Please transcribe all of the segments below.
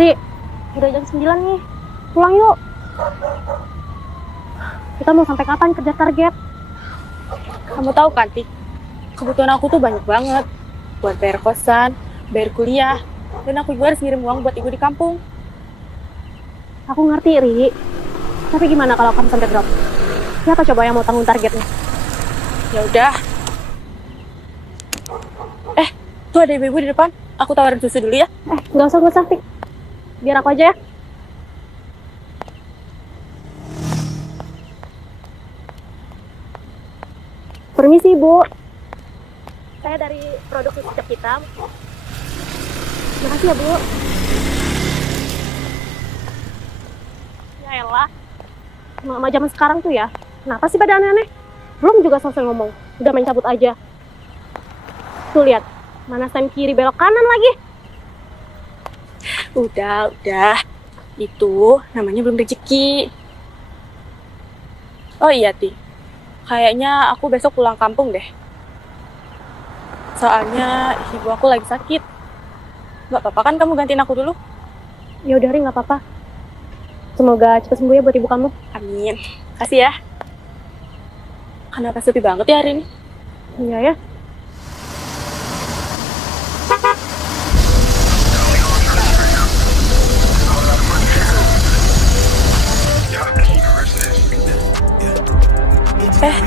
Ri, udah jam 9 nih. Pulang yuk. Kita mau sampai kapan kerja target? Kamu tahu kan, Tik? Kebutuhan aku tuh banyak banget. Buat bayar kosan, bayar kuliah, dan aku juga harus ngirim uang buat ibu di kampung. Aku ngerti, Ri. Tapi gimana kalau kamu sampai drop? Siapa coba yang mau tanggung targetnya? Ya udah. Tuh ada ibu-ibu di depan. Aku tawarin susu dulu ya. Nggak usah, Tik. Biar aku aja ya. Permisi, Bu. Saya dari produk cicak hitam. Makasih ya, Bu. Ya elah. Mama zaman sekarang tuh ya. Kenapa sih pada aneh-aneh? Belum juga selesai ngomong. Udah main cabut aja. Tuh lihat. Mana sem kiri belok kanan lagi. Udah. Itu namanya belum rezeki. Oh iya, Ti. Kayaknya aku besok pulang kampung deh. Soalnya ibu aku lagi sakit. Gak apa-apa kan kamu gantiin aku dulu? Ya udah, Ri, nggak apa-apa. Semoga cepat sembuh ya buat ibu kamu. Amin. Kasih ya. Kenapa sepi banget ya hari ini? Iya ya.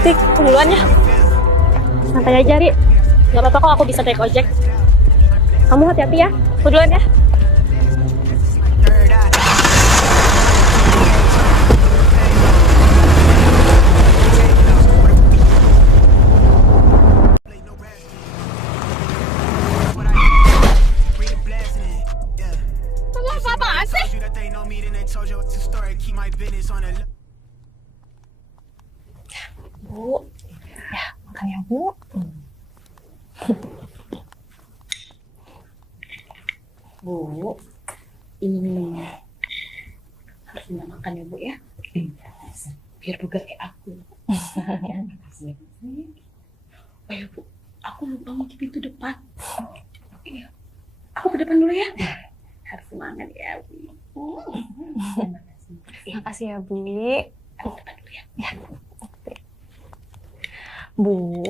Tik, duluan ya. Santai aja, Ri. Nggak apa-apa kok, aku bisa naik ojek. Kamu hati-hati ya. Aku duluan ya. Apa-apaan sih? Bu, ya makan ya Bu. Bu, ini minumnya. Harus minum makan ya Bu ya. Biar bugar kayak aku. Ayo Bu, aku lupa kunci pintu depan. Iya, aku ke depan dulu ya. Harus semangat ya Bu. Makasih ya Bu. Aku ke depan dulu ya. Bu,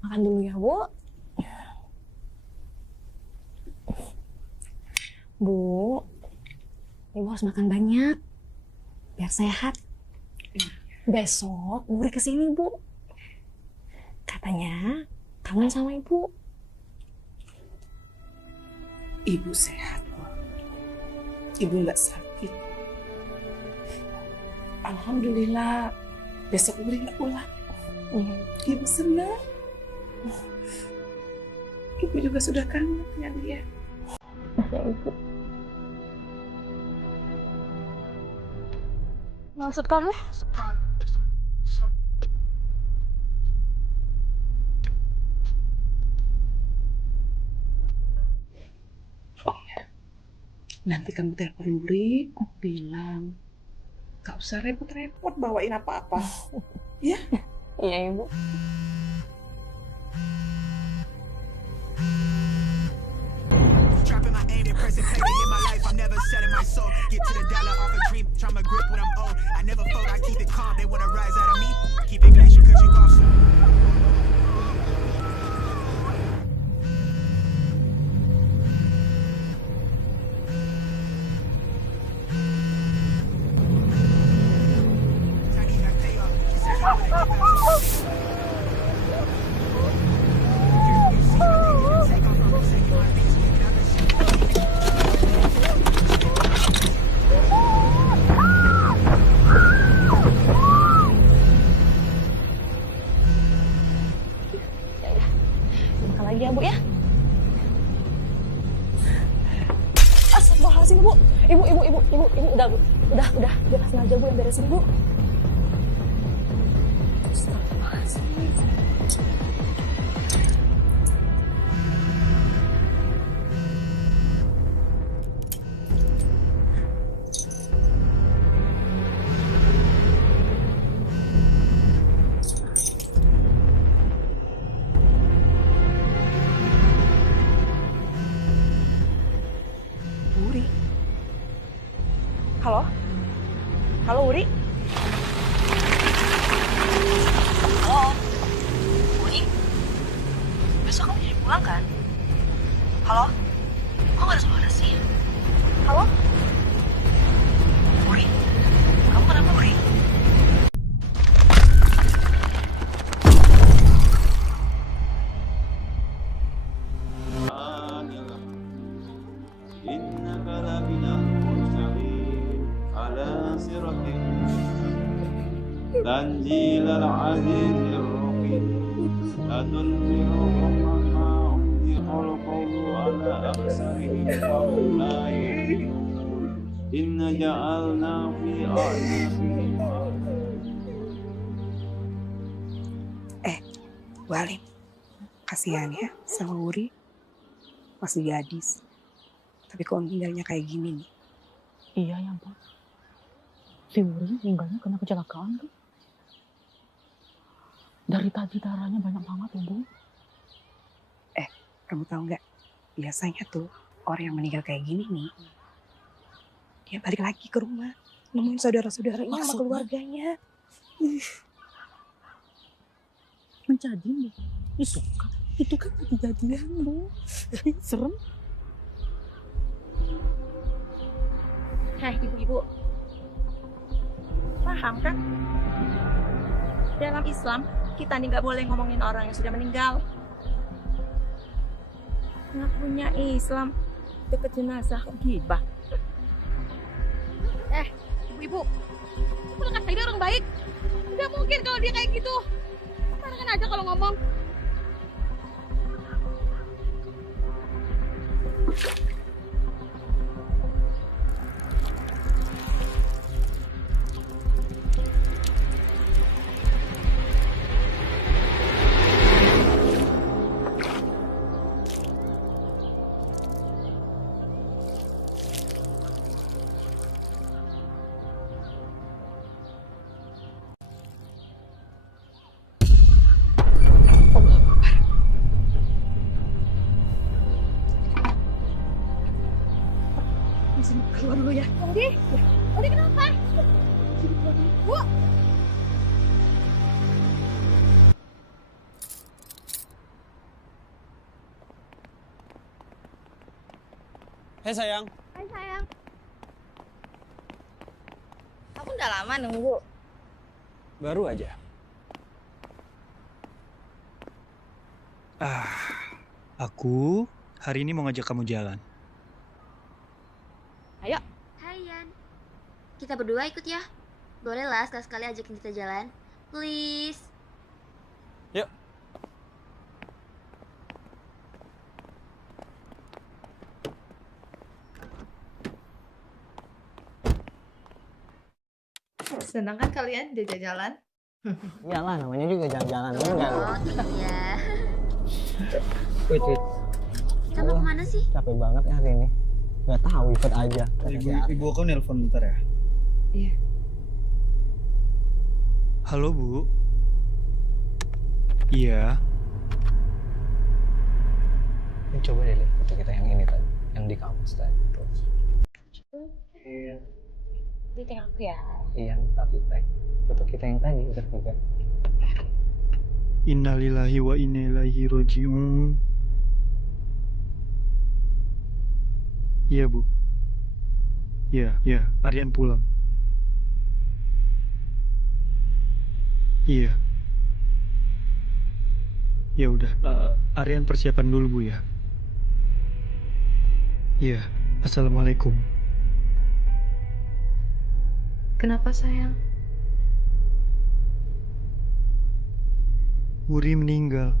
makan dulu ya Bu. Bu, Ibu harus makan banyak biar sehat. Besok Buri kesini Bu. Katanya kangen sama Ibu. Ibu sehat kok. Ibu nggak sakit. Alhamdulillah. Besok Buri nggak pulang. Ibu senang. Ibu juga sudah kangen dengan dia. Ya Ibu. Maksud kamu? Oh ya. Nanti kamu telepon Buri, bilang gak usah repot-repot bawain apa-apa. Ya? Iya Ibu. Dropping my aim and pressing paper in my life. I'm never selling my soul. Get to the dollar off a dream. Trying to grip when I'm old. I never fold. I keep it calm. They wanna rise out of me. Keep it glacier 'cause you awesome. Makan lagi ya Bu ya. Astagfirullahaladzim Bu. Ibu, udah Bu. Udah, biar sengaja Bu yang beresin Bu. Astagfirullahaladzim. Halo? Halo, Uri? Halo? Uri? Besok kamu jadi pulang kan? Halo? Kok gak ada suara sih? Halo? Uri? Kamu kenapa, Uri? إنك لمن المرسلين على صراط تنزيل العزيز الرحيم لتنذر قوما ما أنذر القوم على أكثرهم فهم لا يؤمنون إنا جعلنا في أعناقهم Bu Halim, kasihan ya sama Wuri, masih gadis. Tapi kok meninggalnya kayak gini nih? Iya ya Pak. Si Wuri meninggalnya kena kecelakaan tuh. Dari tadi darahnya banyak banget loh Bu. Kamu tahu nggak? Biasanya tuh orang yang meninggal kayak gini nih, dia balik lagi ke rumah, nemuin saudara-saudaranya sama keluarganya. Menjadi Bu. Itu kan kejadian Bu. Serem. Hei, ibu-ibu. Paham kan? Dalam Islam, kita nih nggak boleh ngomongin orang yang sudah meninggal. Ngakunya Islam, deket jenazah kok gibah. Ibu-ibu, kamu kan dia orang baik. Nggak mungkin kalau dia kayak gitu. Sembarangan aja kalau ngomong. Keluar dulu ya. Odi kenapa? Bu. Hei sayang, Hai sayang. Kamu udah lama nunggu. baru aja. Aku hari ini mau ngajak kamu jalan. Hai Yan, kita berdua ikut ya. Boleh lah sekali-sekali ajakin kita jalan. Please. Yuk. Senang kan kalian diajak jalan? Iyalah, namanya juga jalan-jalan dulu kan. Oh iya. Wait. Kita mau kemana sih? Capek banget ya hari ini. Gak tahu, ikut aja. Ibu aku nelpon bentar ya. Iya. Halo Bu. Iya. Ini coba deh lihat foto kita yang ini tadi, yang di kampus tadi. Iya. Di tag aku ya. Iya, tapi tag. Foto kita yang tadi udah juga. Innalillahi wa inna ilaihi raji'un. Iya Bu. Iya, Aryan pulang. Iya. Ya udah, Aryan persiapan dulu Bu ya. Iya, assalamualaikum. Kenapa sayang? Wuri meninggal.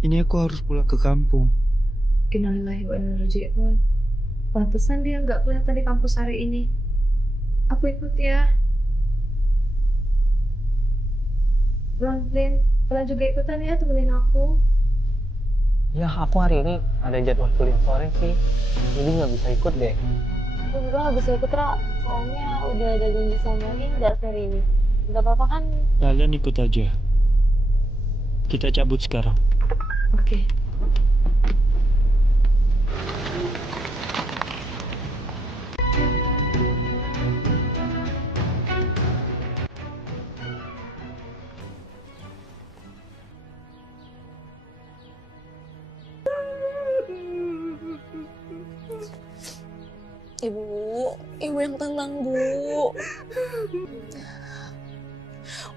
Ini aku harus pulang ke kampung. Innalillahi wa inna ilaihi raji'un. Pantesan dia nggak kelihatan di kampus hari ini. Aku ikut ya. Lin, kalian juga ikutan ya, temenin aku. Ya, aku hari ini ada jadwal kuliah sore sih. Jadi nggak bisa ikut deh. Aku juga gak bisa ikut, Ra. Soalnya udah ada janji sama Linda hari ini. Gak apa-apa kan? Kalian ikut aja. Kita cabut sekarang. Oke. Ibu yang tenang, Bu.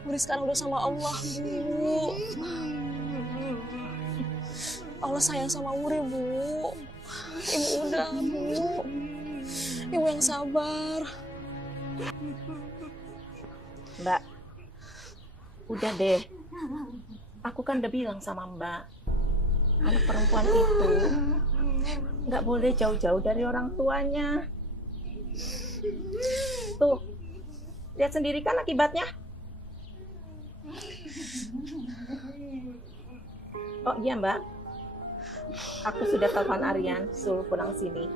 Wuri sekarang udah sama Allah, Bu. Allah sayang sama Wuri, Bu. Ibu udah, Bu. Ibu yang sabar. Mbak, udah deh. Aku kan udah bilang sama Mbak, anak perempuan itu nggak boleh jauh-jauh dari orang tuanya. Tuh, lihat sendiri kan akibatnya. Oh iya Mbak, aku sudah telepon Aryan suruh pulang sini.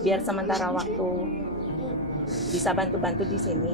Biar sementara waktu bisa bantu-bantu di sini.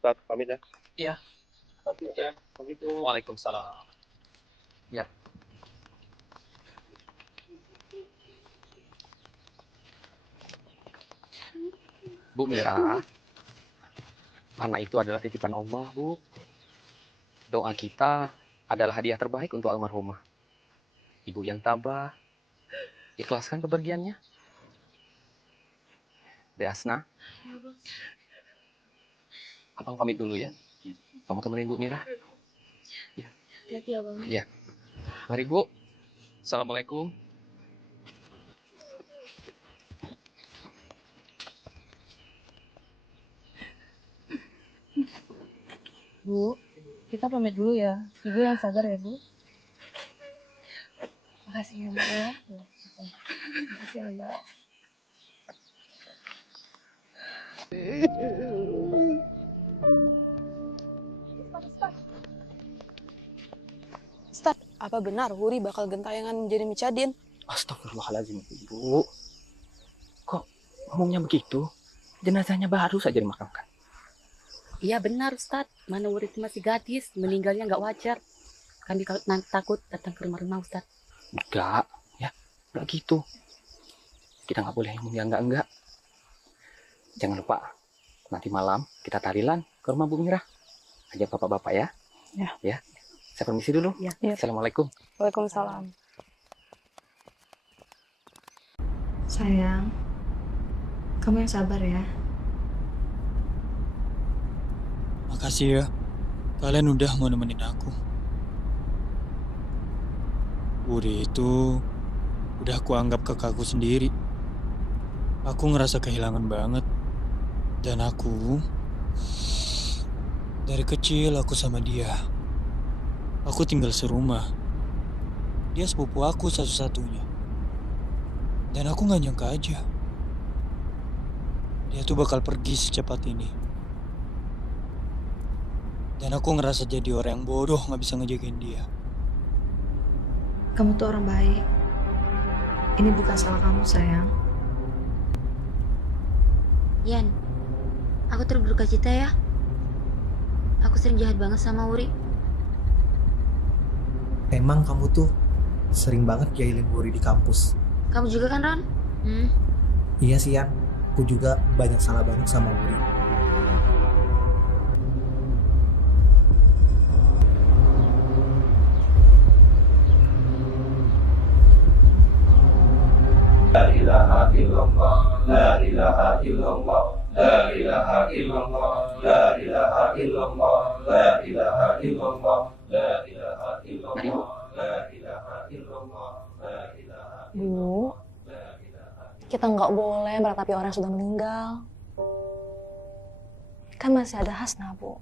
Ustaz, pamit ya. Iya. Waalaikumsalam. Ya. Bu Mira, anak itu adalah titipan Allah, Bu. Doa kita adalah hadiah terbaik untuk almarhumah. Ibu yang tabah, ikhlaskan kepergiannya. Dek Asna, Abang pamit dulu ya. Kamu temenin Bu Mira. Ya. Hati-hati ya, Bang. Ya. Mari Bu. Assalamualaikum. Bu, kita pamit dulu ya. Ibu yang sabar ya, Bu. Makasih ya, Mbak ya. Makasih ya, Mbak. Ustaz, apa benar Wuri bakal gentayangan menjadi Micadin? Astagfirullahaladzim, Ibu. Kok ngomongnya begitu? Jenazahnya baru saja dimakamkan. Iya benar Ustaz, mana Wuri itu masih gadis, meninggalnya nggak wajar. Kami nanti takut datang ke rumah Ustaz. Enggak, ya, enggak gitu. Kita nggak boleh ngomong yang enggak. Jangan lupa, nanti malam kita tahlilan ke rumah Bu Mira. Ajak bapak-bapak ya. Ya. Ya. Saya permisi dulu. Ya. Assalamualaikum. Waalaikumsalam. Sayang, kamu yang sabar ya. Makasih ya, kalian udah mau nemenin aku. Wuri itu udah aku anggap kakakku sendiri. Aku ngerasa kehilangan banget. Dan aku, dari kecil aku sama dia. Aku tinggal serumah. Dia sepupu aku satu-satunya. Dan aku gak nyangka aja. Dia tuh bakal pergi secepat ini. Dan aku ngerasa jadi orang yang bodoh gak bisa ngejagain dia. Kamu tuh orang baik. Ini bukan salah kamu, sayang. Yan, aku turut berduka cita ya. Aku sering jahat banget sama Wuri. Emang kamu tuh sering banget jahilin Wuri di kampus. Kamu juga kan, Ron? Iya sih, Yan. Aku juga banyak salah banget sama Wuri. La ilaha illallah, la ilaha illallah, la ilaha illallah, la ilaha illallah, la ilaha illallah, la ilaha illallah, la ilaha illallah, la ilaha Bu, kita nggak boleh meratapi orang yang sudah meninggal. Kan masih ada Hasna, Bu.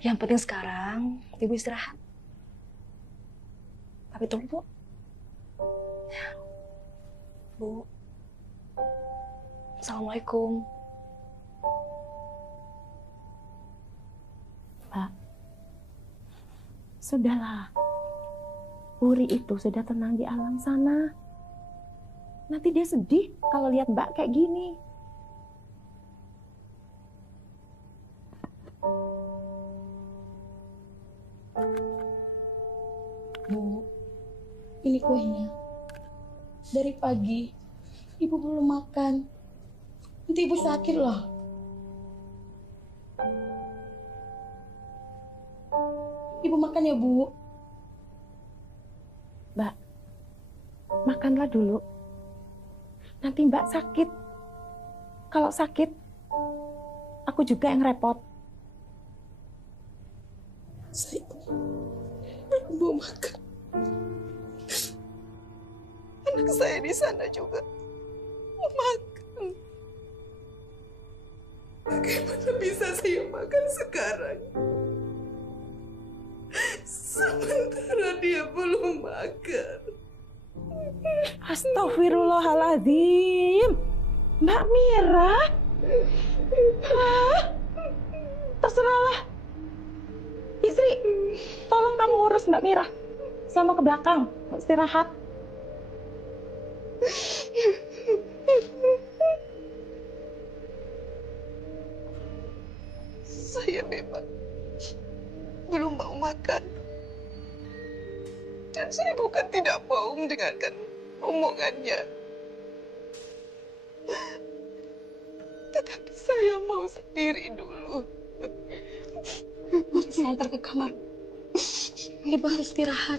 Yang penting sekarang ibu istirahat. Tapi tunggu, Bu. Bu. Assalamualaikum. Mbak, sudahlah. Uri itu sudah tenang di alam sana. Nanti dia sedih kalau lihat Mbak kayak gini. Bu, ini kuenya. Dari pagi, Ibu belum makan. Nanti Ibu sakit loh. Ibu makan ya, Bu. Mbak, makanlah dulu. Nanti Mbak sakit. Kalau sakit, aku juga yang repot. Saya mau makan. Anak saya di sana juga mau makan. Bagaimana bisa saya makan sekarang? Sementara dia belum makan. Astagfirullahaladzim. Mbak Mira. Terserahlah. Istri, tolong kamu urus Mbak Mira. Sama ke belakang, istirahat. Saya memang belum mau makan. Dan saya bukan tidak mau mendengarkan omongannya. Tetapi saya mau sendiri dulu. Saya antar ke kamar. Ibu harus istirahat.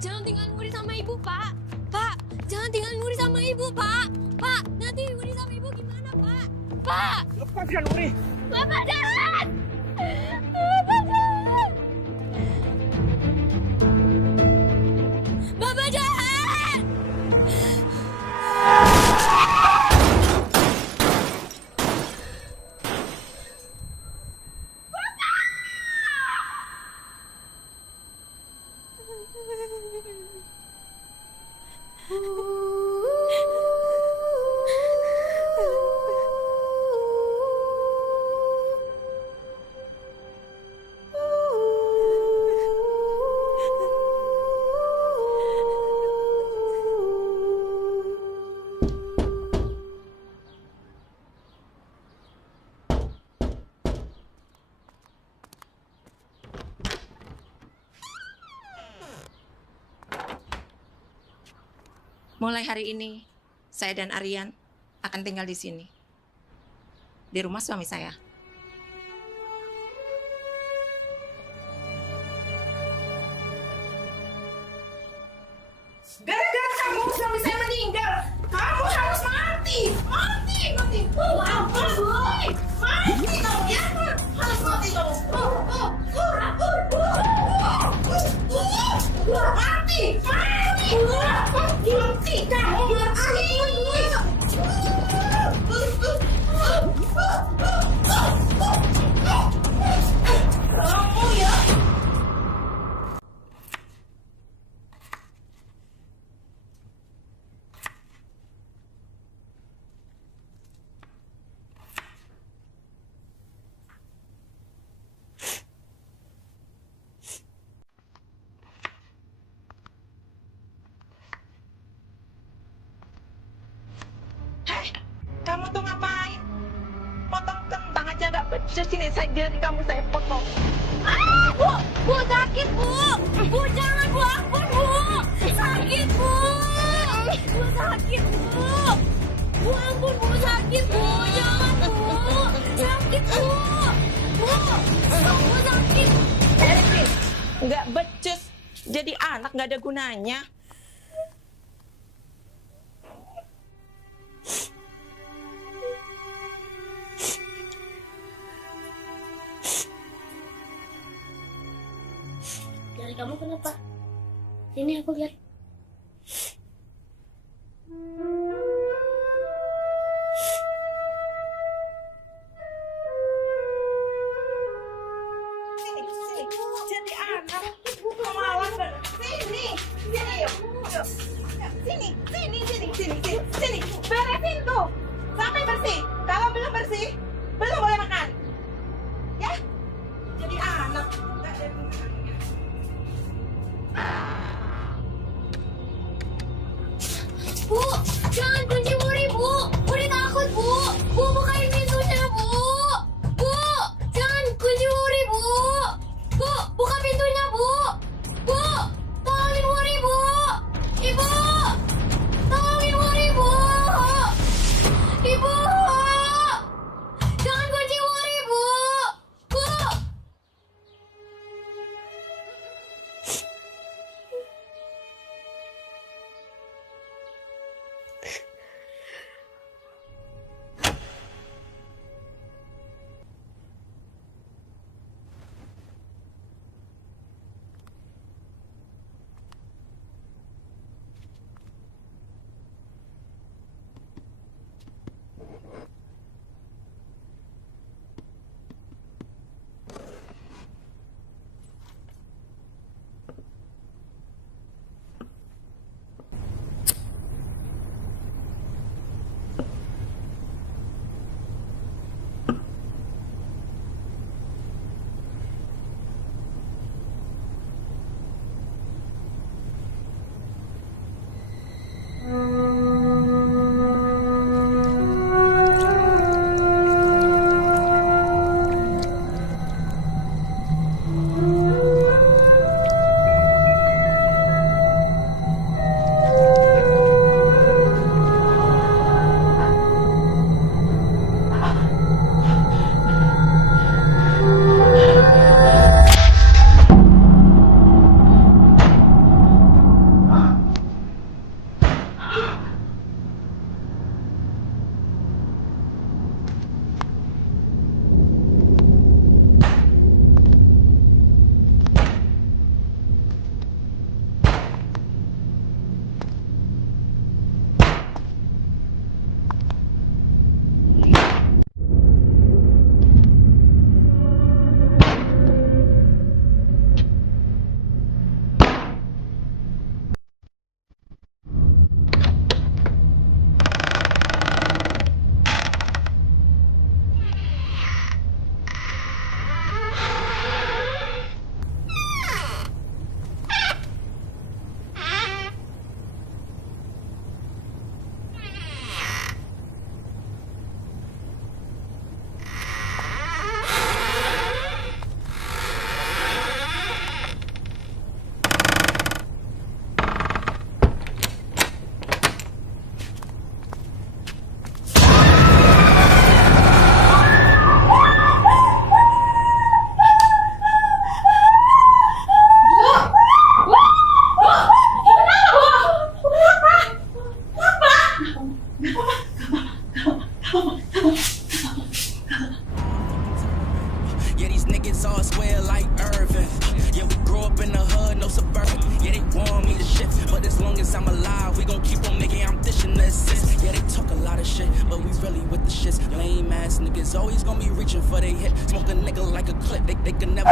Jangan tinggalin Wuri sama ibu, Pak. Pak, jangan tinggalin Wuri sama ibu, Pak. Pak, nanti Wuri sama ibu gimana, Pak? Pak! Lepaskan Wuri! Bapak jangan! Bapak jangan! Bapak jangan! Mulai hari ini, saya dan Aryan akan tinggal di sini. Di rumah suami saya. Gara-gara kamu suami saya meninggal. Kamu harus mati. Mati. Mati kamu ya. Harus mati kamu. Mati. Mati kamu. Kamu ya. Kamu tuh ngapain? Potong kentang aja nggak becus, ini saya jari kamu saya potong. Bu sakit bu. Bu jangan bu, ampun bu. Sakit bu. Bu sakit bu. Bu ampun bu sakit bu, jangan bu. Sakit bu. Bu sakit. Erin, nggak becus. Jadi anak nggak ada gunanya. Jari kamu kenapa? Ini aku lihat. Sini. Jadi anak. Pemalas banget. Sini. Yuk. Sini. Beresin tuh. Sampai bersih. Kalau belum bersih, belum boleh makan. Ya? Jadi anak. Bu, Yeah, they talk a lot of shit, but we really with the shits. Lame ass niggas always gonna be reaching for they hit. Smoke a nigga like a clip, they can never.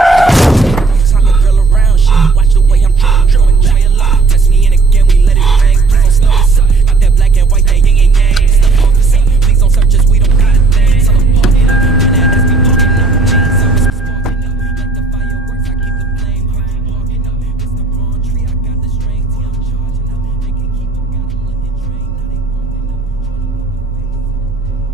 Time to drill around shit. Watch the way I'm dripping, try your luck. Test me in again, we let it bang. Please don't slow us up. Got that black and white, that yang yang yang. Stuff off the scene. Please don't search us, we don't got a thing. Tell them park it up, man, that's me parking up. Chain service was sparking up. Like the fireworks, I keep the flame. Heard you barking up. It's the wrong tree, I got the string. T, I'm charging up. They can keep up, gotta let it drain. Now they walking up, trying to put the face.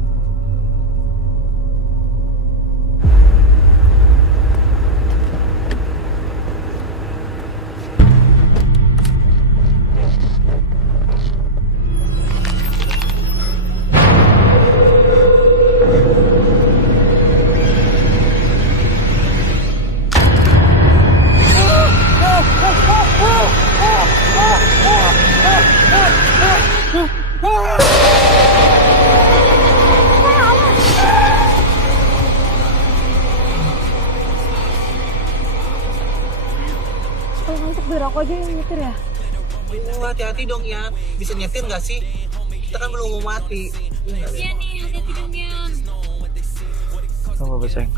Kalau ngantuk biar aku aja yang nyetir ya. Oh, hati-hati dong ya. Bisa nyetir nggak sih? Kita kan belum mau mati. Iya nih, hati-hati dong ya. Gak apa-apa sayang.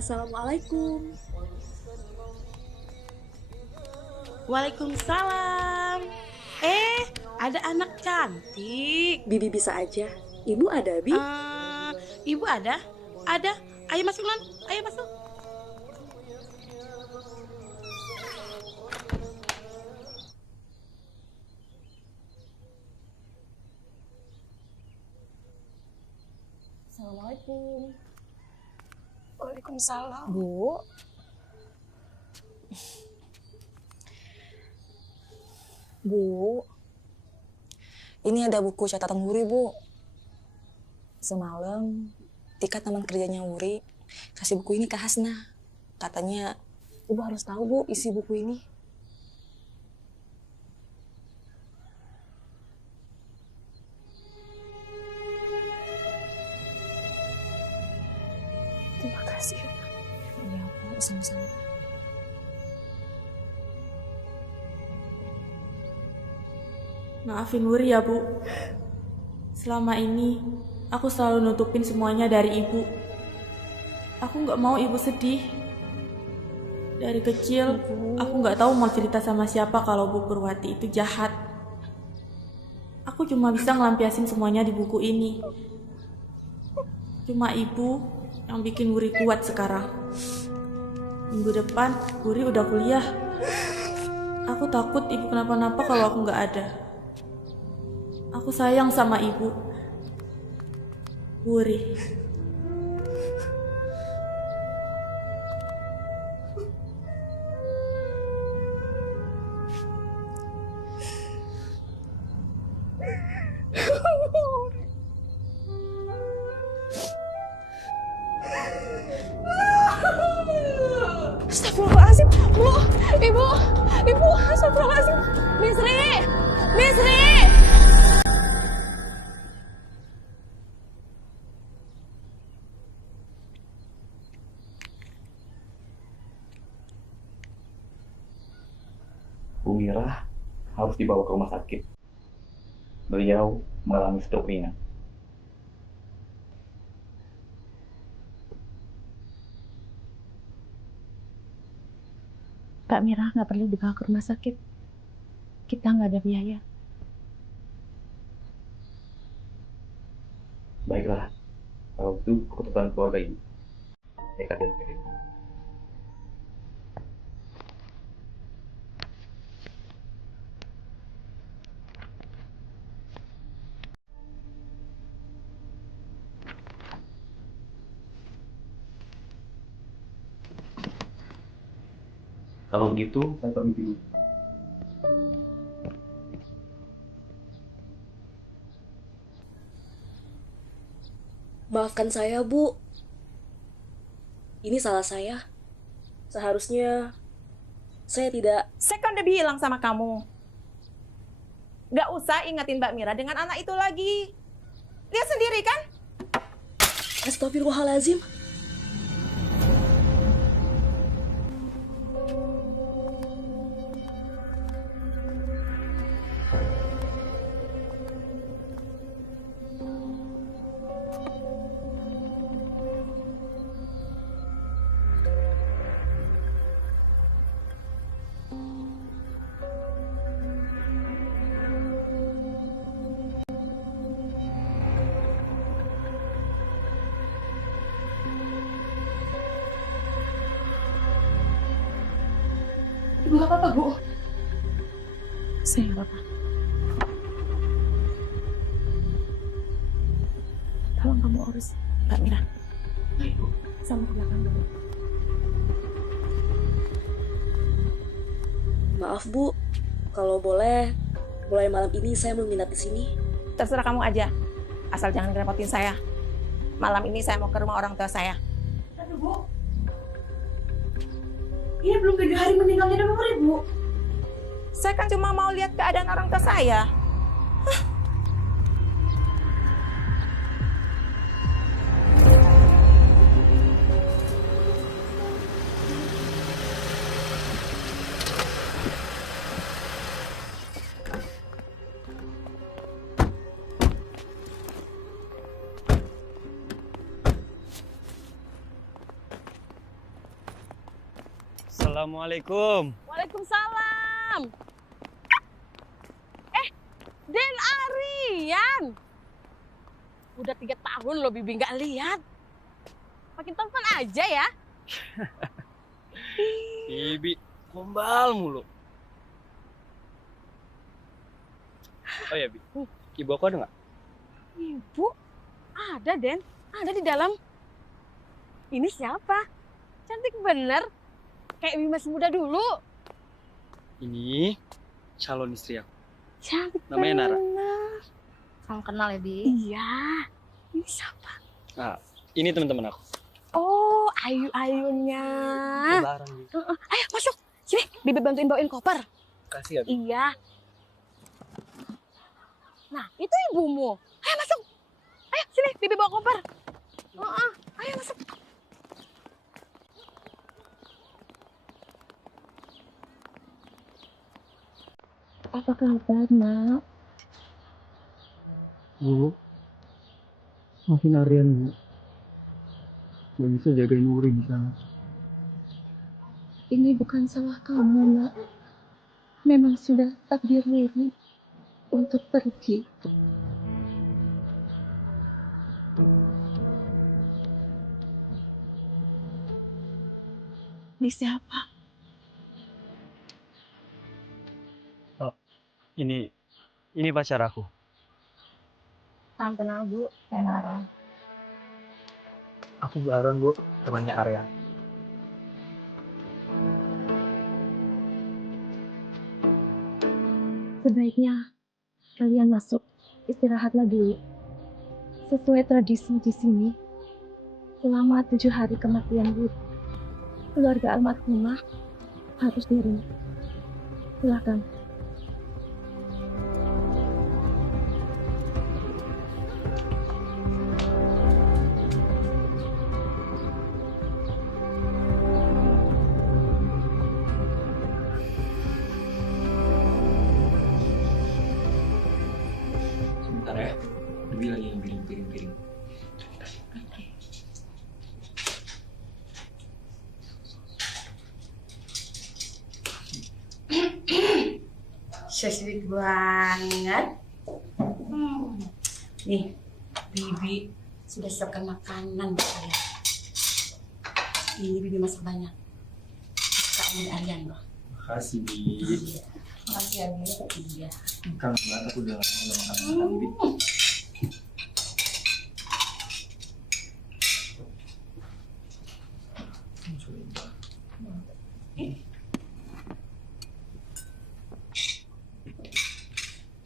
Assalamualaikum. Waalaikumsalam. Ada anak cantik. Bibi bisa aja. Ibu ada, Bi? Ibu ada? Ada. Ayo masuk, Non. Ayo masuk. Assalamualaikum. Waalaikumsalam. Bu. Bu. Ini ada buku catatan Wuri, Bu. Semalam Tika teman kerjanya Wuri kasih buku ini ke Hasna. Katanya Ibu harus tahu, Bu, isi buku ini. Terima kasih. Iya, Bu, sama-sama. Maafin Wuri ya, Bu. Selama ini, aku selalu nutupin semuanya dari Ibu. Aku nggak mau Ibu sedih. Dari kecil, aku nggak tahu mau cerita sama siapa kalau Bu Purwati itu jahat. Aku cuma bisa ngelampiasin semuanya di buku ini. Cuma Ibu yang bikin Wuri kuat sekarang. Minggu depan, Wuri udah kuliah. Aku takut Ibu kenapa-napa kalau aku nggak ada. Aku sayang sama Ibu. Wuri. Astagfirullahaladzim, Bu, Ibu, astagfirullahaladzim. Misri, Misri. Bu Mira harus dibawa ke rumah sakit. Beliau mengalami stroke ringan. Kak Mira nggak perlu dibawa ke rumah sakit. Kita nggak ada biaya. Baiklah, kalau itu keputusan keluarga ibu. Saya akan kirim. Kalau begitu, saya permisi dulu. Maafkan saya, Bu. Ini salah saya. Seharusnya saya tidak... Saya kan udah bilang sama kamu. Gak usah ingetin Mbak Mira dengan anak itu lagi. Lihat sendiri kan? Astagfirullahaladzim. Ibu gak apa-apa, Bu. Saya gak apa-apa. Tolong kamu urus Mbak Mira. Baik, Bu. Sama ke belakang dulu. Maaf, Bu. Kalau boleh, mulai malam ini saya mau nginap di sini. Terserah kamu aja. Asal jangan ngerepotin saya. Malam ini saya mau ke rumah orang tua saya. Aduh, Bu. Ini belum 3 hari meninggalnya udah nomor Ibu. Saya kan cuma mau lihat keadaan orang tua saya. Assalamualaikum. Waalaikumsalam. Den Arian. Udah 3 tahun loh Bibi nggak lihat. Makin telepon aja ya. Bibi, gombal mulu. Oh ya, Bi. Ibu aku ada nggak? Ibu? Ada, Den. Ada di dalam. Ini siapa? Cantik bener. Kayak Bibi masih muda dulu. Ini calon istri aku. Cantik Namanya Nara. bener. Kamu kenal ya, Bi? Iya. Ini siapa? Nah, ini teman-teman aku. Oh, Ayu-ayunya. Lebaran, Bi. Ayo masuk. Sini, Bibi bantuin bawain koper. Kasih ya, Bi. Iya. Nah, itu ibumu. Ayo masuk. Ayo sini, Bibi bawa koper. Ayo masuk. Apa kabar, Nak? Bu, maafin Aryan, Bu. Gak bisa jagain Wuri di sana. Ini bukan salah kamu, Nak. Memang sudah takdir Wiri untuk pergi. Ini siapa? Oh, ini pacar aku. Salam kenal, Bu. Saya Nara. Aku Baron, Bu, temannya Arya. Sebaiknya kalian masuk, istirahatlah dulu. Sesuai tradisi di sini, selama 7 hari kematian Wuri, keluarga almarhumah harus di rumah. Silakan. Sebentar ya, Dewi lagi ambil piring-piring. sweet banget. Nih, Bibi sudah siapkan makanan buat kalian. Ini Bibi masak banyak. Kesukaan dari Aryan loh. Makasih, Bi. Iya. Makasih ya, Bi. Iya. Kangen banget aku udah lama gak makan, Bi.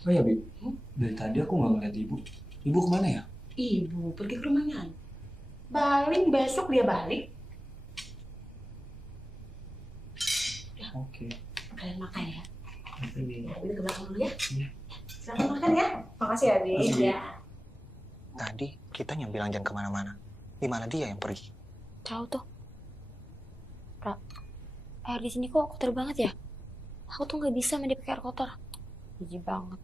Oh ya, Bi. Dari tadi aku nggak ngeliat ibu. Ibu kemana ya? Ibu pergi ke rumahnya. Balik besok dia balik. Oke. Kalian makan ya. Oke. Bibi ke belakang dulu ya. Iya. Silakan makan ya. Makasih ya, Bi. Makasih, Bi. Ya. Tadi kita yang bilang jangan kemana-mana. Di mana dia yang pergi? Tahu tuh. Ra, air di sini kok kotor banget ya? Aku tuh nggak bisa mandi pakai air kotor. Jijik banget.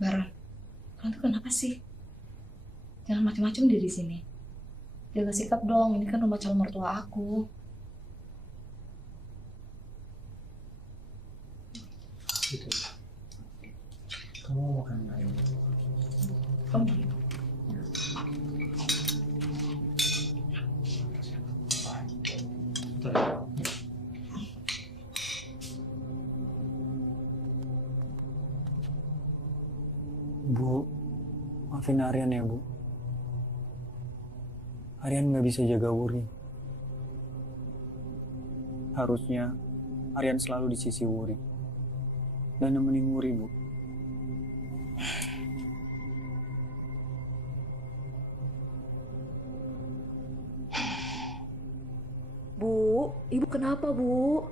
Baron, kalian tuh kenapa sih? Jangan macam-macam di sini. Jaga sikap dong, ini kan rumah calon mertua aku. Gitu. Kamu mau makan ayam? Kamu Bentar ya. Bu, maafin Aryan ya, Bu. Aryan nggak bisa jaga Wuri. Harusnya Aryan selalu di sisi Wuri dan nemenin Wuri, Bu. Bu, ibu kenapa, Bu?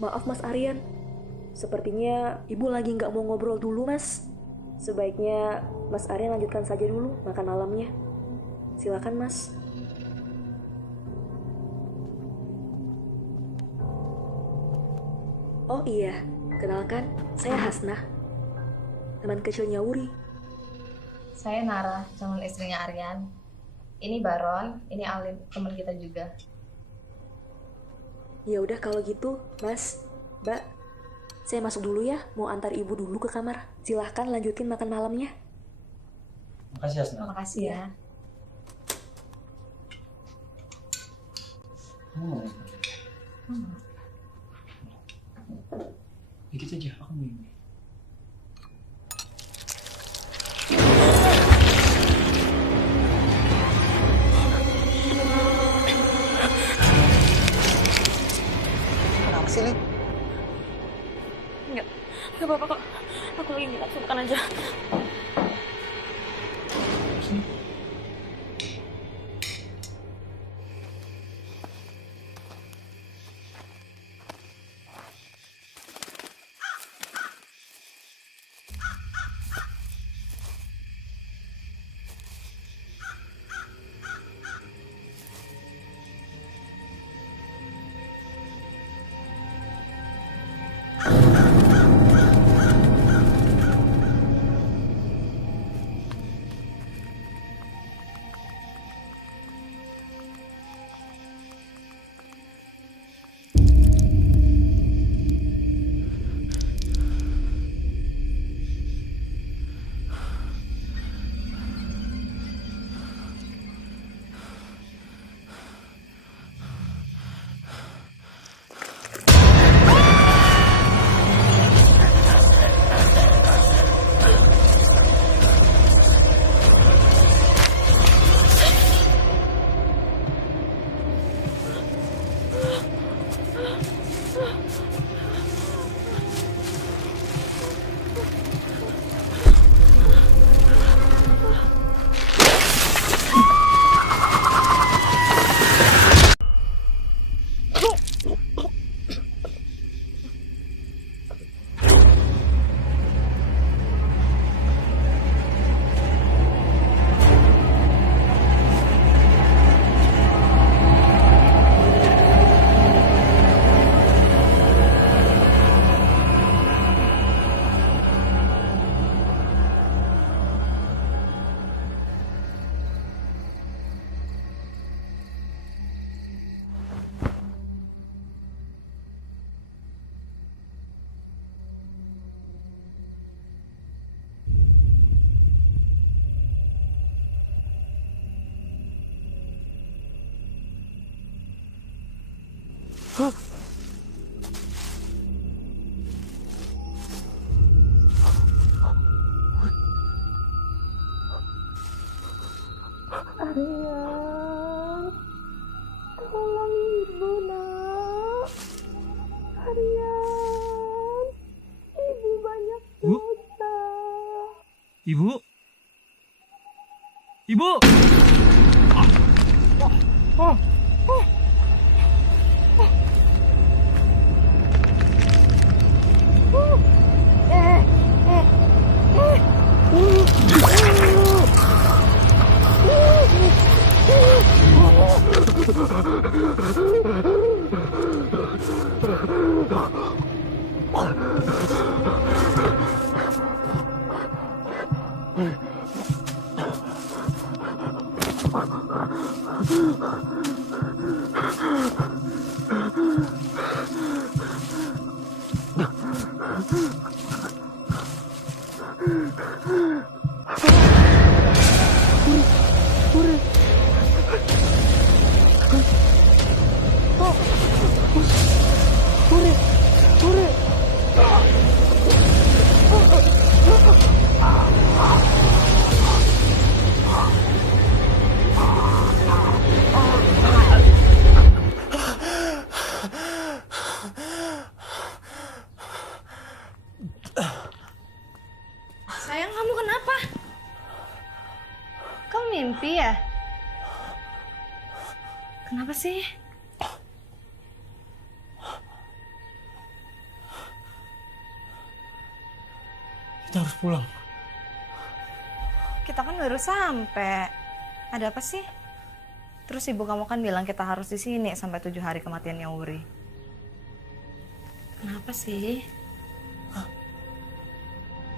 Maaf, Mas Aryan. Sepertinya ibu lagi nggak mau ngobrol dulu, Mas. Sebaiknya Mas Aryan lanjutkan saja dulu makan malamnya. Silakan, Mas. Oh iya, kenalkan, saya Hasnah, teman kecilnya Wuri. Saya Nara, calon istrinya Aryan. Ini Baron, ini Alim, teman kita juga. Ya udah kalau gitu, Mas, Mbak, saya masuk dulu ya, mau antar ibu dulu ke kamar. Silahkan lanjutin makan malamnya. Makasih, Hasna. Terima kasih ya. Dikit aja, aku mau ini. Kenapa sih, Lin? Enggak apa-apa kok. Aku lagi minta makan aja. Aryan, tolong ibu nak. Aryan, ibu banyak dosa. Ibu? Ibu! Sayang, kamu kenapa? Kamu mimpi ya? Kenapa sih? Kita harus pulang. Kita kan baru sampai. Ada apa sih? Terus ibu kamu kan bilang kita harus di sini sampai 7 hari kematiannya Wuri. Kenapa sih?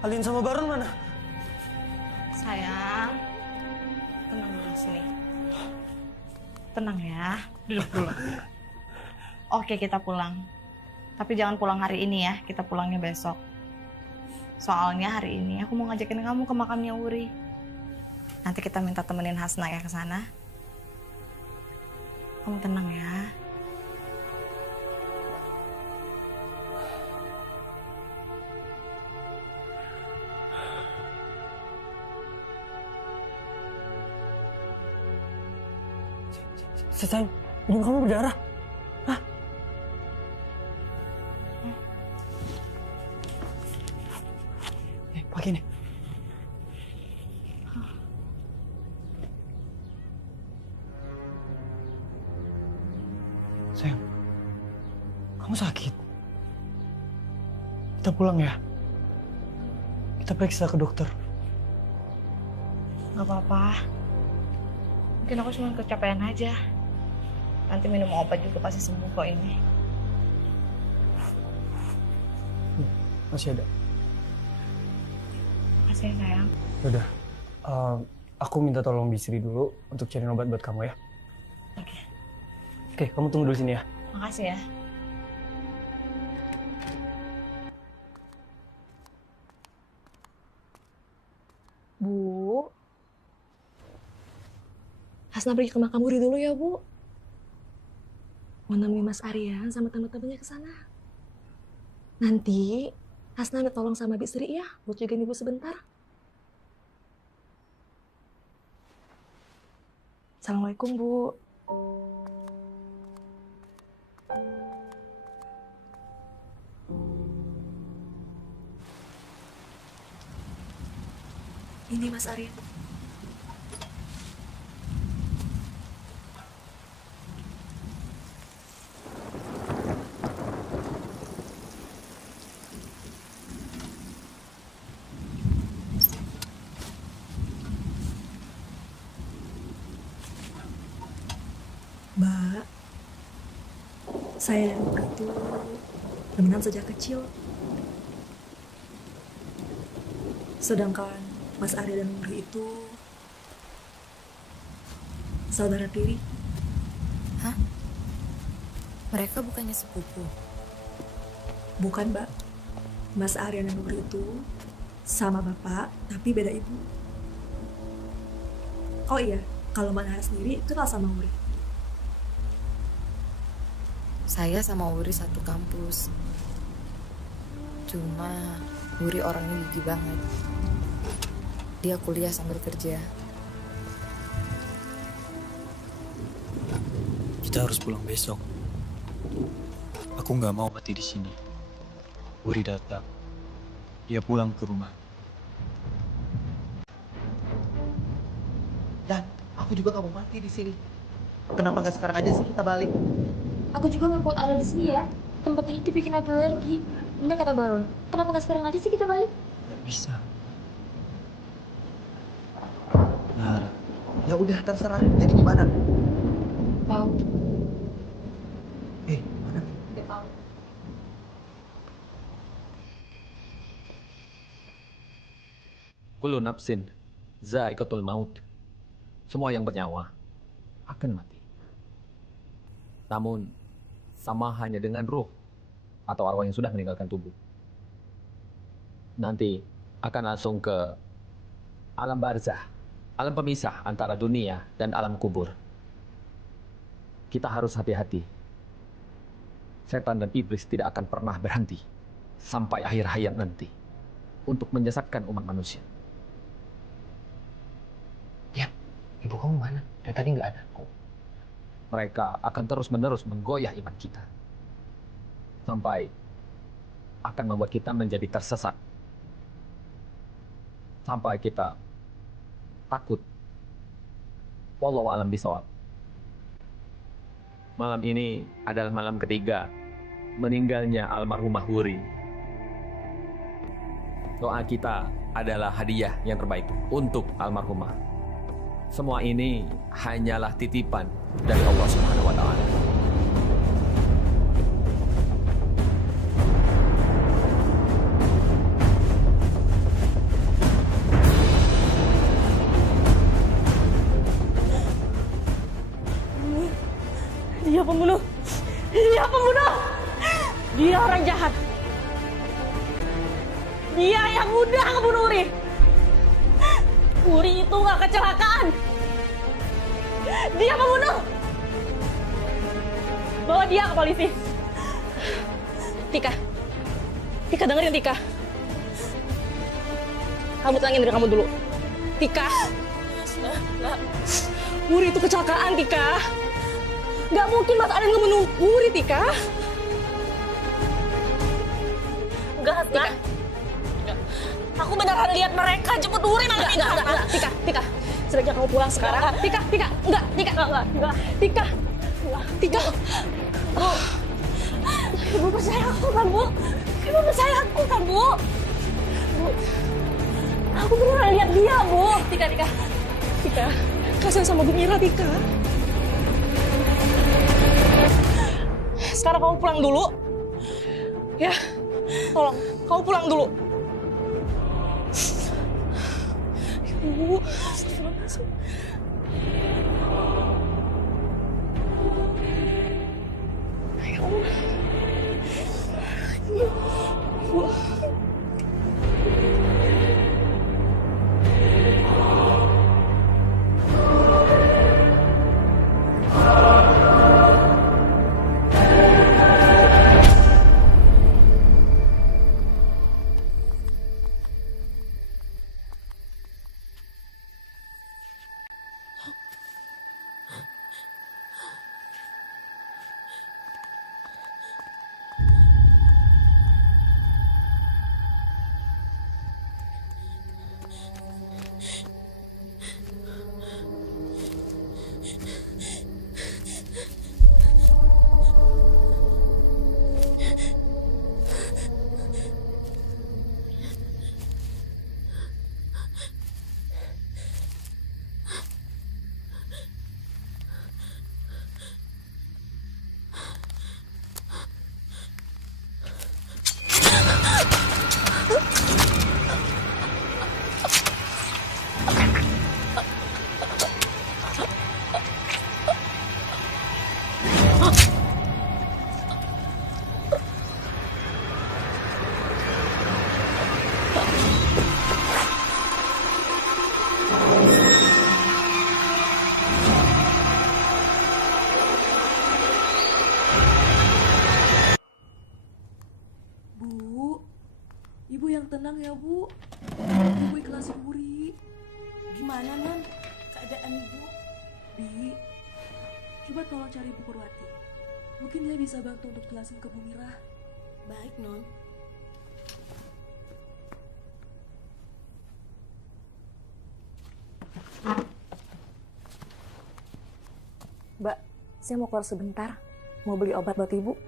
Alin sama Baron mana? Sayang, tenang dulu di sini. Tenang ya. Duduk dulu. Oke, kita pulang. Tapi jangan pulang hari ini ya, kita pulangnya besok. Soalnya hari ini aku mau ngajakin kamu ke makamnya Wuri. Nanti kita minta temenin Hasna ya ke sana. Kamu tenang ya. Sayang, hidung kamu berdarah. Hah? Pakai nih. Sayang, kamu sakit. Kita pulang ya. Kita periksa ke dokter. Gak apa-apa. Mungkin aku cuma kecapean aja. Nanti minum obat juga pasti sembuh kok ini. Masih ada. Makasih ya sayang. Udah, aku minta tolong Bisri dulu untuk cari obat buat kamu ya. Oke. Oke, kamu tunggu dulu sini ya. Makasih ya. Bu, Hasna pergi ke makam Wuri dulu ya, Bu. Mau nemenin Mas Aryan sama teman-temannya ke sana. Nanti Hasna minta tolong sama Bisri ya, buat jagain ibu sebentar. Assalamualaikum, Bu. Ini Mas Aryan. Mbak, saya dan Mbak itu temenan sejak kecil. Sedangkan Mas Arya dan Wuri itu saudara tiri. Hah? Mereka bukannya sepupu? Bukan, Mbak. Mas Arya dan Wuri itu sama bapak, tapi beda ibu. Oh iya, kalau Manara sendiri kenal sama Wuri. Saya sama Wuri satu kampus. Cuma Wuri orangnya gigi banget. Dia kuliah sambil kerja. Kita harus pulang besok. Aku nggak mau mati di sini. Wuri datang. Dia pulang ke rumah. Dan aku juga gak mau mati di sini. Kenapa nggak sekarang aja sih kita balik? Aku juga nggak kuat ada di sini ya. Tempat ini bikin aku alergi. Bener kata Baron. Kenapa nggak sekarang aja sih kita balik? Gak bisa. Nah, ya udah terserah. Jadi gimana? Tahu. Mana? Gak tahu. Kullu nafsin za'iqatul maut. Semua yang bernyawa akan mati. Namun, sama hanya dengan ruh atau arwah yang sudah meninggalkan tubuh. Nanti akan langsung ke alam barzah, alam pemisah antara dunia dan alam kubur. Kita harus hati-hati. Setan dan iblis tidak akan pernah berhenti sampai akhir hayat nanti untuk menyesatkan umat manusia. Ibu kamu mana? Dari tadi nggak ada. Mereka akan terus-menerus menggoyah iman kita. Sampai akan membuat kita menjadi tersesat. Sampai kita takut. Wallahu a'lam bishawab. Malam ini adalah malam ketiga meninggalnya almarhumah Wuri. Doa kita adalah hadiah yang terbaik untuk almarhumah. Semua ini hanyalah titipan dari Allah Subhanahu wa Ta'ala. Dia pembunuh. Dia pembunuh. Dia orang jahat. Dia yang udah ngebunuh Wuri. Wuri itu nggak kecelakaan. Dia pembunuh. Bawa dia ke polisi. Tika. Tika, dengerin Tika. Kamu tenangin diri kamu dulu. Tika. Wuri itu kecelakaan, Tika. Gak mungkin Mas Aryan ngebunuh Wuri, Tika. Enggak, Tika. Aku beneran lihat mereka jemput Wuri malam itu. Enggak, Tika. Sebaiknya kamu pulang sekarang. Tika. Enggak, Tika. Tika. Bu. Ibu percaya aku kan, Bu? Ibu percaya aku kan, Bu? Bu. Aku beneran lihat dia, Bu. Tika. Kasihan sama Bu Mira, Tika. Sekarang kamu pulang dulu. Ya, tolong. Kamu pulang dulu. Ibu, astagfirullahaladzim. Ya Allah. Ibu. tenang ya Bu. Ibu ikhlasin Wuri. Gimana, Non? Keadaan Ibu? Bi, coba tolong cari Ibu Purwati. Mungkin dia bisa bantu untuk jelasin ke Bu Mira. Baik, Non. Mbak, saya mau keluar sebentar. Mau beli obat buat Ibu.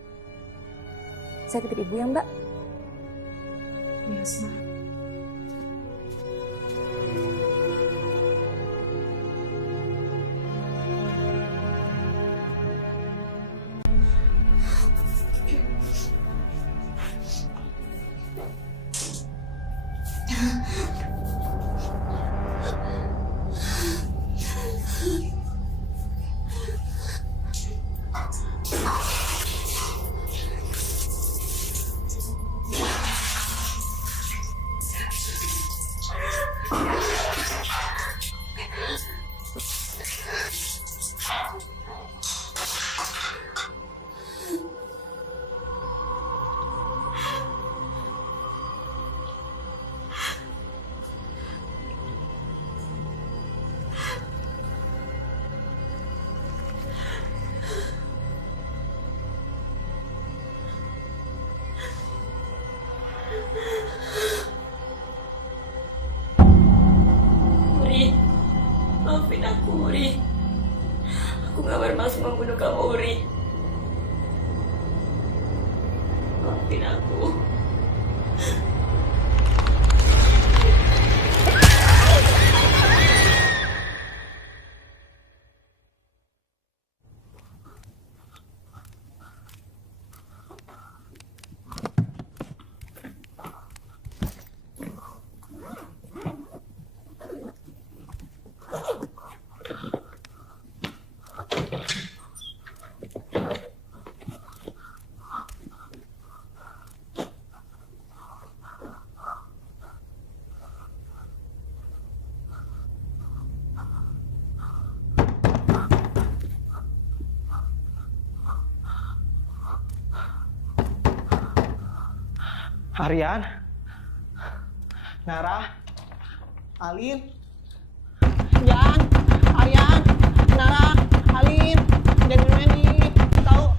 Saya titip Ibu ya, Mbak. Yes, Ma. Uri, maafin aku, Uri. Aku gak bermaksud membunuh kamu, Uri. Maafin aku. Aryan, Nara, Alin, Jan, Aryan, Nara, Alin, dan Wendy, tahu.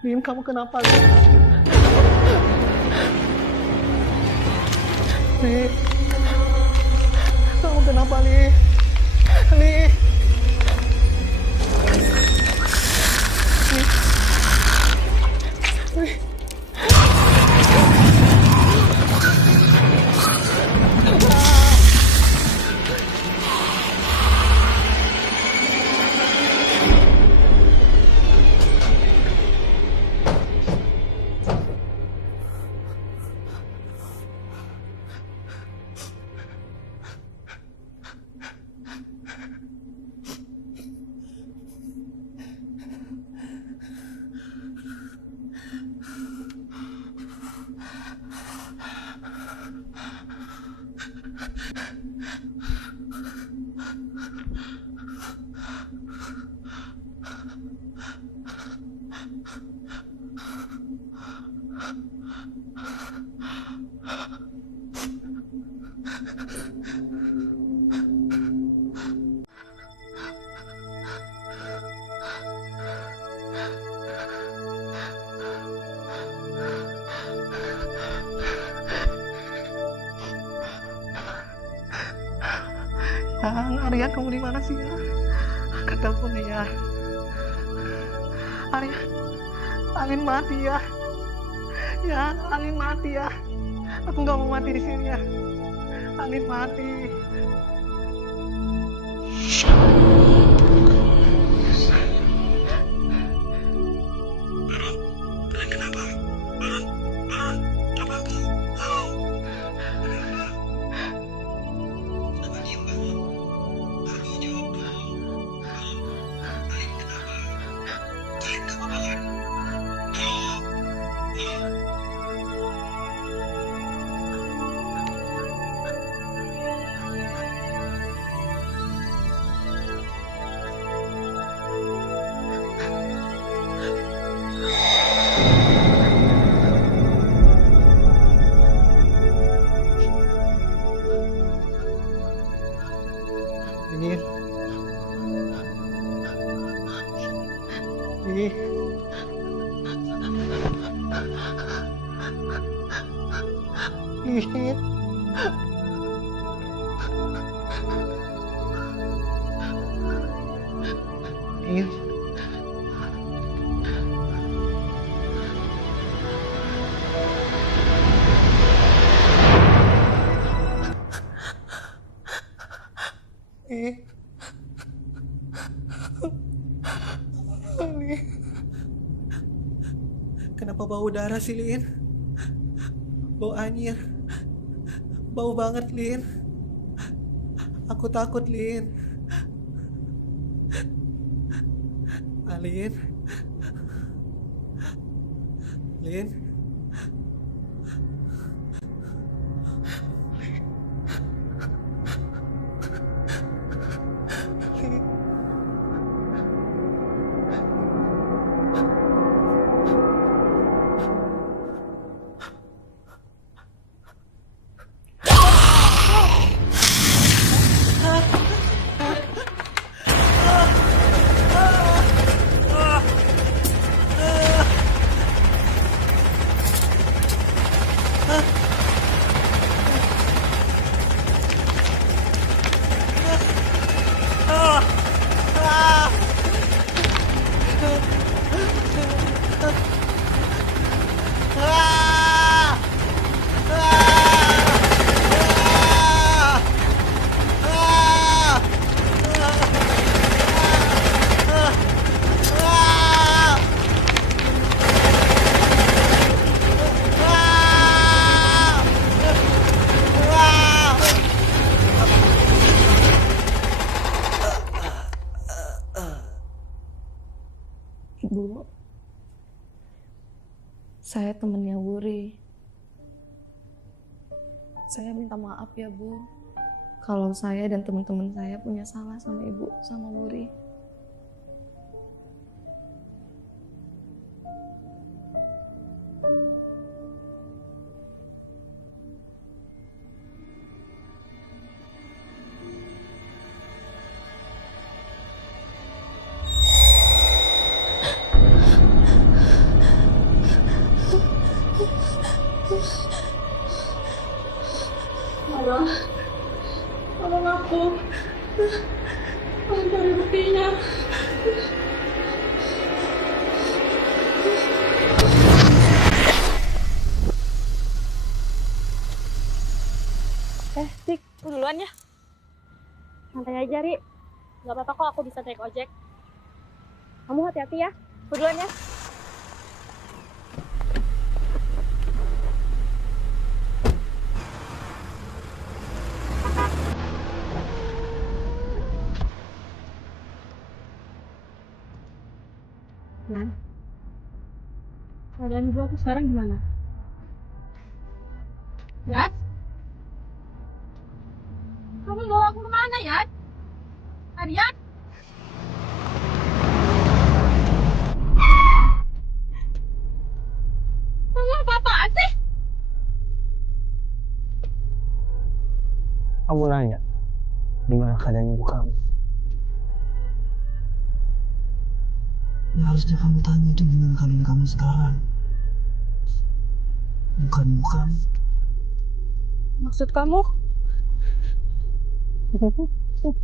Lim, kamu kenapa, Lim? Li, kamu kenapa, Li? Li. Li. Li. Aryan, kamu di mana sih ya? Angkat teleponnya ya. Aryan, Alin mati ya. Ya, Alin mati ya. Aku nggak mau mati di sini ya. Alin mati. Kenapa bau darah sih, Lin? Bau anyir. Bau banget, Lin. Aku takut, Lin. Alin. Lin. Bu, saya temennya Wuri. Saya minta maaf ya, Bu. Kalau saya dan teman-teman saya punya salah sama Ibu, sama Wuri. Tolong, tolong aku. Tolong cari buktinya. Tik, aku duluan ya. Santai aja, Ri. Gak apa-apa kok, aku bisa naik ojek. Kamu hati-hati ya. Aku duluan ya. Nan, keadaan ibu aku sekarang gimana? Yat? Kamu bawa aku kemana, Yat? Aryan? Kamu apa-apaan sih? Kamu nanya, gimana keadaan ibu kamu? Ya harusnya kamu tanya itu gimana keadaan kamu sekarang. Bukan. Maksud kamu? Kamu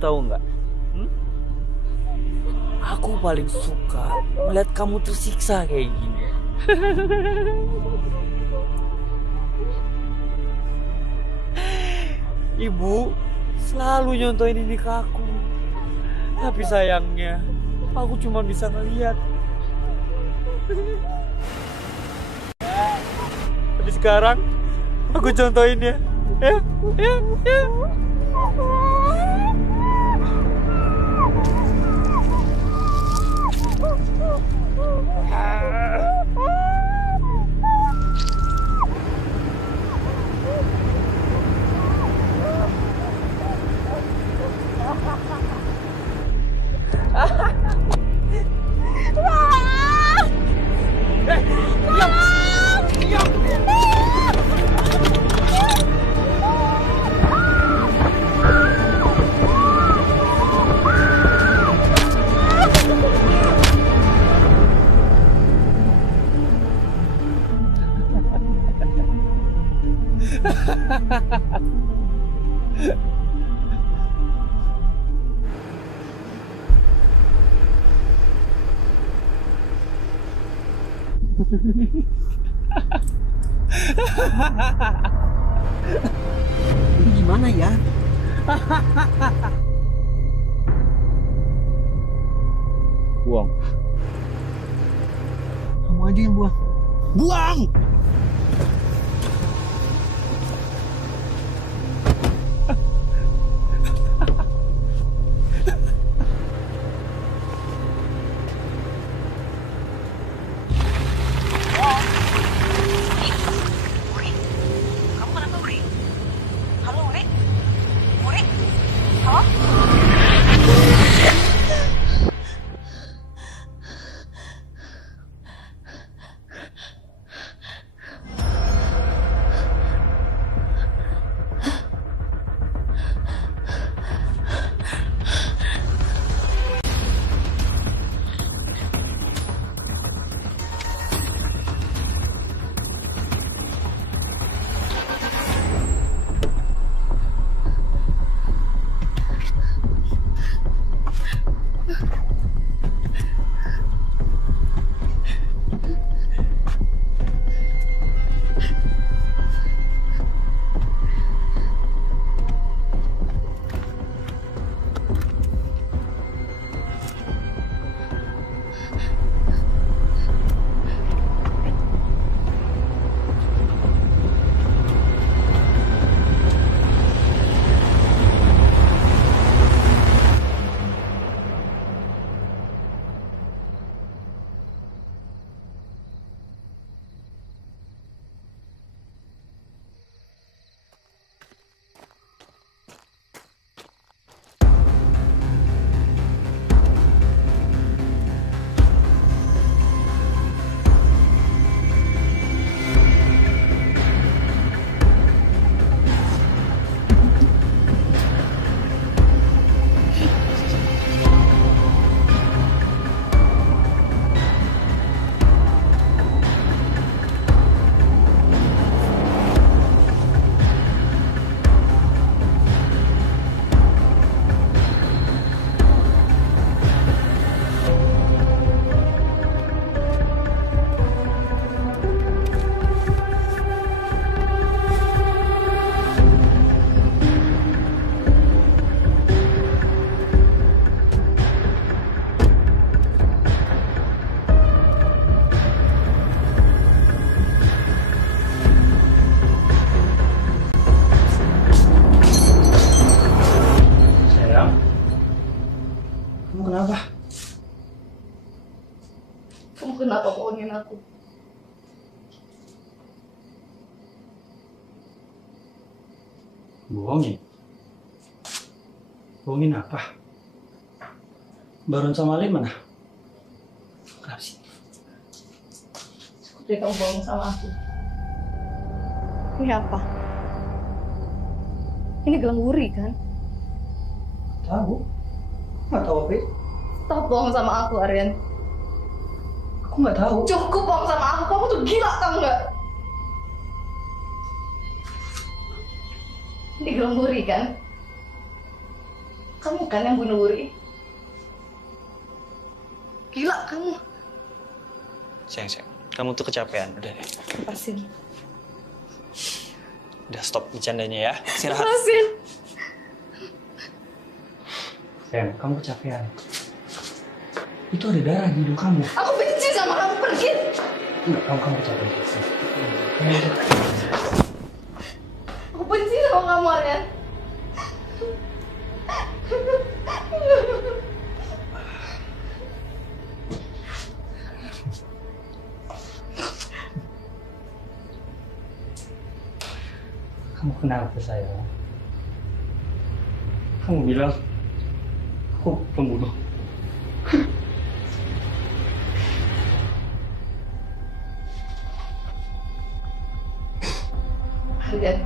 tahu nggak? Aku paling suka melihat kamu tersiksa kayak gini. Ibu selalu nyontohin ini ke aku. Tapi sayangnya, aku cuma bisa ngeliat. Tapi sekarang, aku contohin ya. Ya. Ini gimana ya? Buang. Kamu aja yang buang. Buang! Kenapa bohongin aku? Bohongin? Bohongin apa? Baron sama Lin mana? Kenapa sih? Seperti kamu bohong sama aku. Ini apa? Ini gelang wuri kan? Tahu? Nggak tahu apa? Stop bohong sama aku, Aryan. Aku nggak tahu. Cukup bohong sama aku. Kamu tuh gila, tau nggak? Ini gelang wuri kan? Kamu kan yang bunuh Wuri? Gila kamu. Sayang. Kamu tuh kecapean. Udah deh. Lepasin. Udah stop bercandanya ya. Istirahat. Lepasin. Sayang, kamu kecapean. Itu ada darah di hidung kamu. Aku benci sama kamu, pergi. Enggak, kamu kecapean. Aku benci sama kamu, Aryan. Kamu kenapa sayang? Kamu bilang aku pembunuh. Aryan.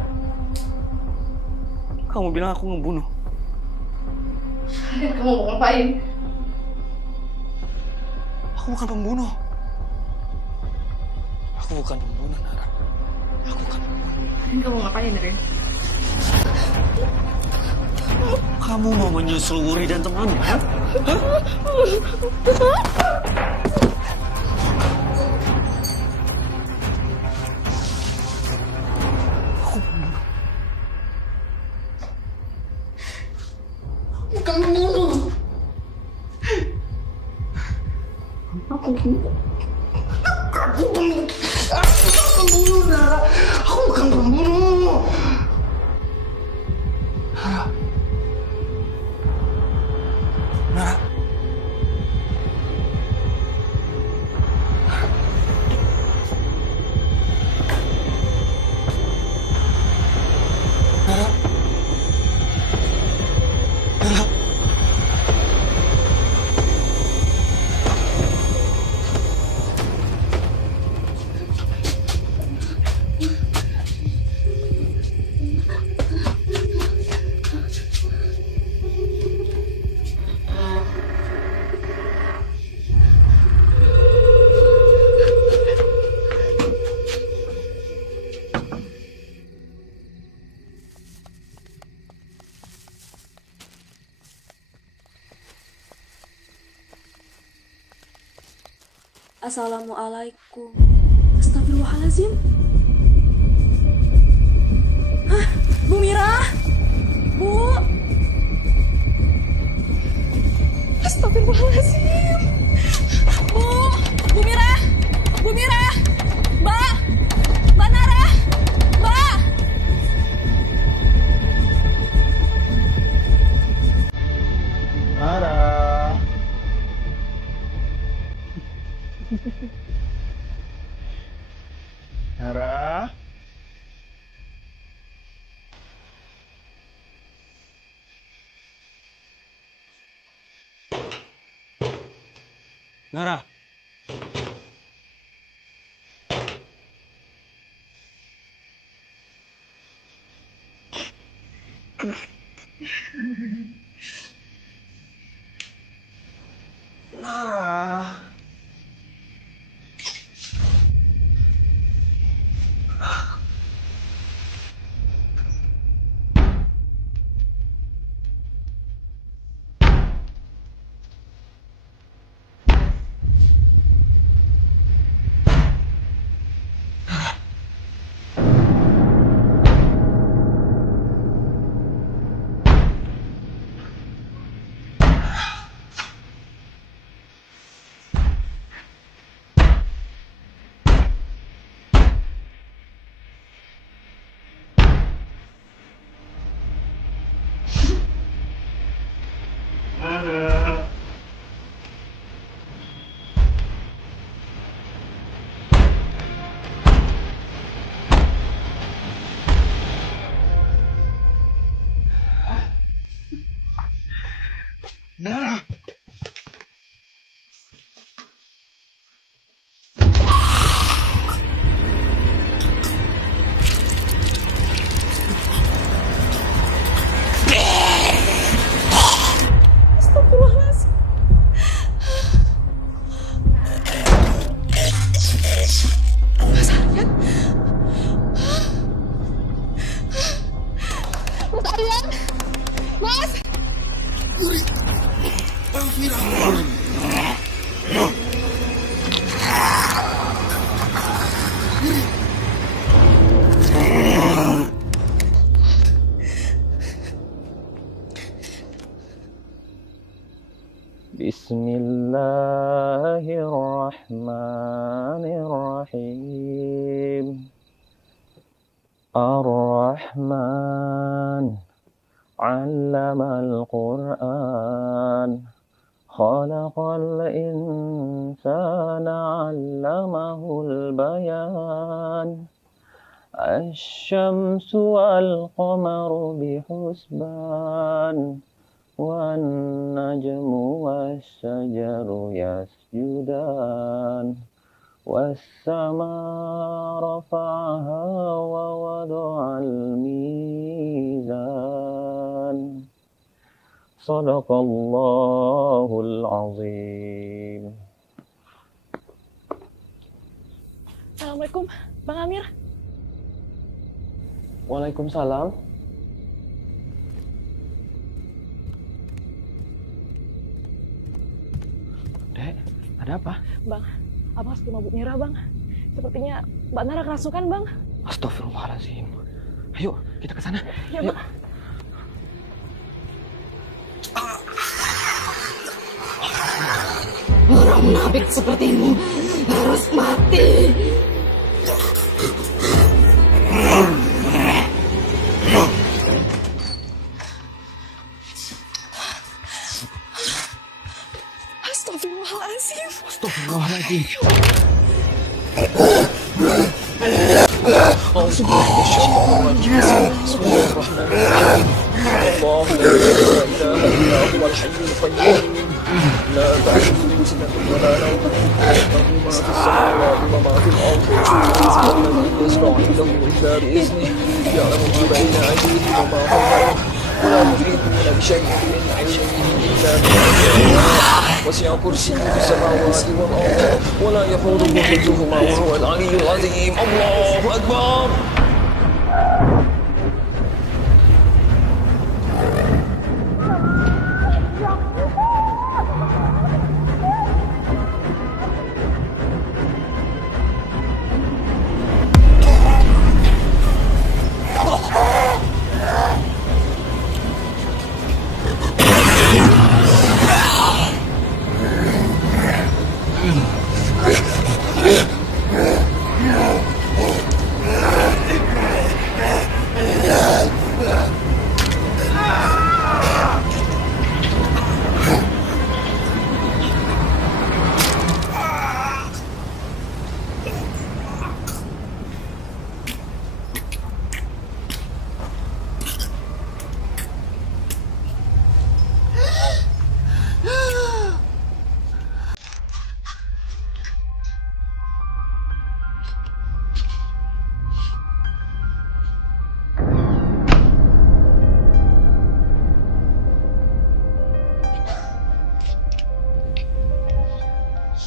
Kamu bilang aku ngebunuh. Aryan, kamu mau ngapain? Aku bukan pembunuh. Aku bukan pembunuh, Nara. Aku bukan pembunuh. Aryan, kamu mau ngapain, Aryan? Kamu mau menyusul Wuri dan temannya? Hah? Aku pembunuh. Bukan pembunuh. Aku pembunuh. Aku bukan pembunuh, Nara. Aku bukan pembunuh. Nara. Nara. Nara. Nara. Assalamualaikum. Astagfirullahaladzim. Hah? Bu Mira? Bu? Astagfirullahaladzim. Bu Mira? Bu Mira? Mbak? Mbak Nara? Mbak? Nara. Nara. Nara. Nara. Nara. Bismillahirrahmanirrahim. Ar-Rahman 'allamal Qur'an. Khalaqal insana 'allamahul bayan. Asy-syamsu wal qamaru bihusban. Wan najmu was-syajaru yasjudan. Was-samaa rafa'aha wa wada'al mizan. Shadaqallahul azim. Assalamualaikum, Bang Amir. Waalaikumsalam. Dek, ada apa? Bang, Abang harus ke rumah Bu Mira, Bang. Sepertinya Mbak Nara kerasukan, Bang. Astagfirullahaladzim. Ayo, kita ke sana. Ya, Ayo. Bang. Orang munafik sepertimu harus mati. Astagfirullahaladzim. Astagfirullahaladzim. وسع كرسيه السماوات والأرض ولا يحوطه حفظهما وهو العلي العظيم. الله أكبر.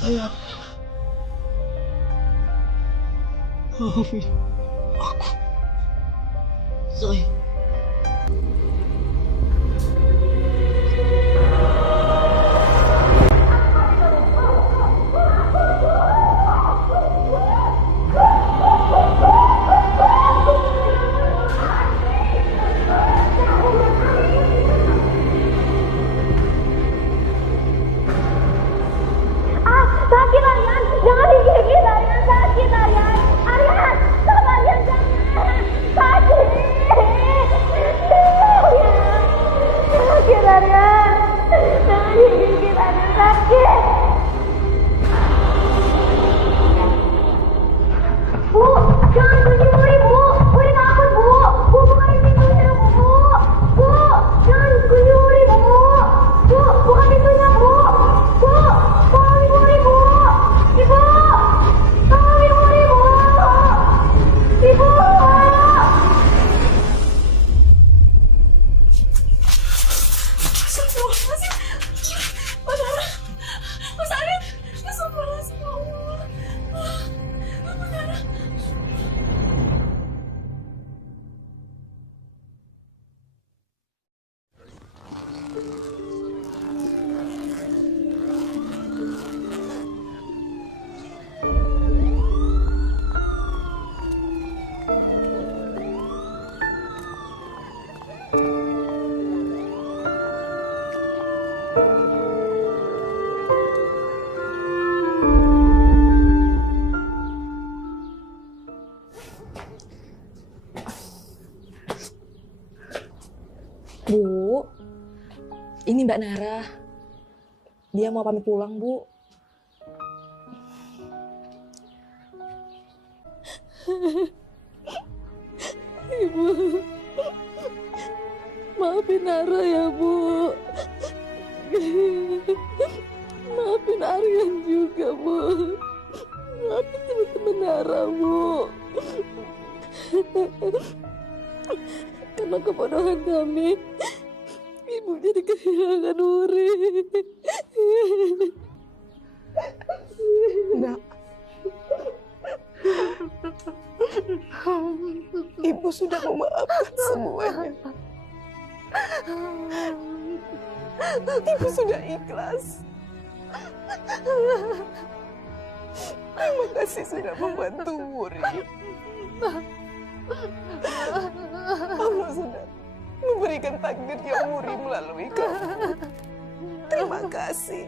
Sayang, maafin aku. Sayang. Sakit Aryan, jangan digigit Aryan, sakit Aryan. Aryan, stop Aryan, jangan. Sakit. Sakit Aryan, jangan digigit Aryan, sakit. Bu, jangan kunci Wuri, Bu. Wuri takut, Bu. Bu, bukain pintunya, Bu. Bu, jangan kunci Wuri, Bu. Bu, buka pintunya, Bu. Bu, tolongin Wuri, Bu. Ibu, tolongin Wuri, Bu. Ibu. Astagfirullahaladzim. Mbak Nara, Mas Aryan, astagfirullahaladzim. Mbak Nara. Bu, ini Mbak Nara. Dia mau pamit pulang, Bu. Ibu, maafin Nara ya, Bu. Maafin Aryan juga, Bu. Maafin teman-teman Nara, Bu. Karena kebodohan kami, Ibu jadi kehilangan Wuri. Nak, Ibu sudah memaafkan semuanya. Ibu sudah ikhlas. Terima kasih sudah membantu Wuri. Allah sudah memberikan takdirnya Wuri melalui kamu. Terima kasih.